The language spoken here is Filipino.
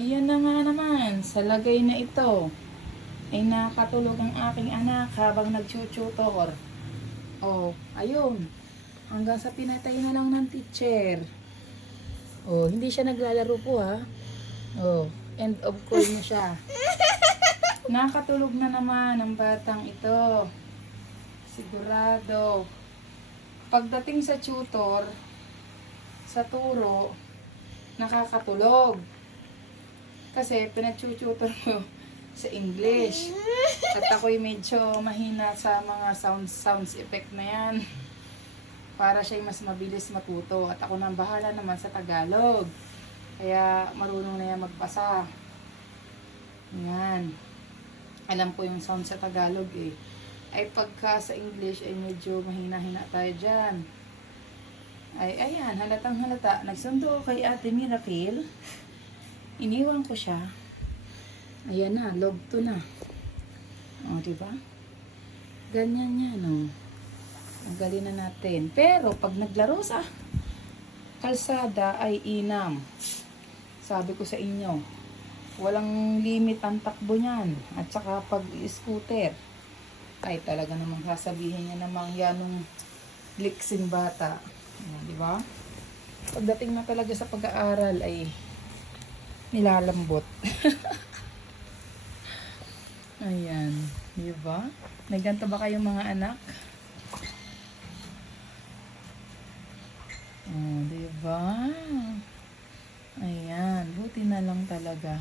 Ayan na nga naman, sa lagay na ito, ay nakatulog ang aking anak habang nagtututor. Oh, ayun. Hanggang sa pinatay na lang ng teacher. Oh, hindi siya naglalaro po ha. Oh, end of call mo siya. Nakatulog na naman ang batang ito. Sigurado. Pagdating sa tutor, sa turo, nakakatulog. Kasi pinag-tutor ko sa English. At ako'y medyo mahina sa mga sounds effect na yan. Para siya'y mas mabilis matuto. At ako nang bahala naman sa Tagalog. Kaya marunong na yan magbasa. Yan. Alam ko yung sound sa Tagalog eh. Ay pagka sa English ay medyo mahina-hina tayo dyan. Ay ayan, halatang halata. Nagsundo kay Ate Miracle. Iniwan ko siya. Ayan na, log 2 na. O, diba? Ganyan yan, o. Tanggalin na natin. Pero, pag naglaro sa kalsada ay inam. Sabi ko sa inyo, walang limit ang takbo niyan. At saka pag scooter, ay talaga namang sasabihin niya namang yanong liksing bata. Ayan, diba? Pagdating na talaga sa pag-aaral ay nilalambot. Ayan, di ba? May ganito ba kayong mga anak? Oh, di ba? Ayan, buti na lang talaga.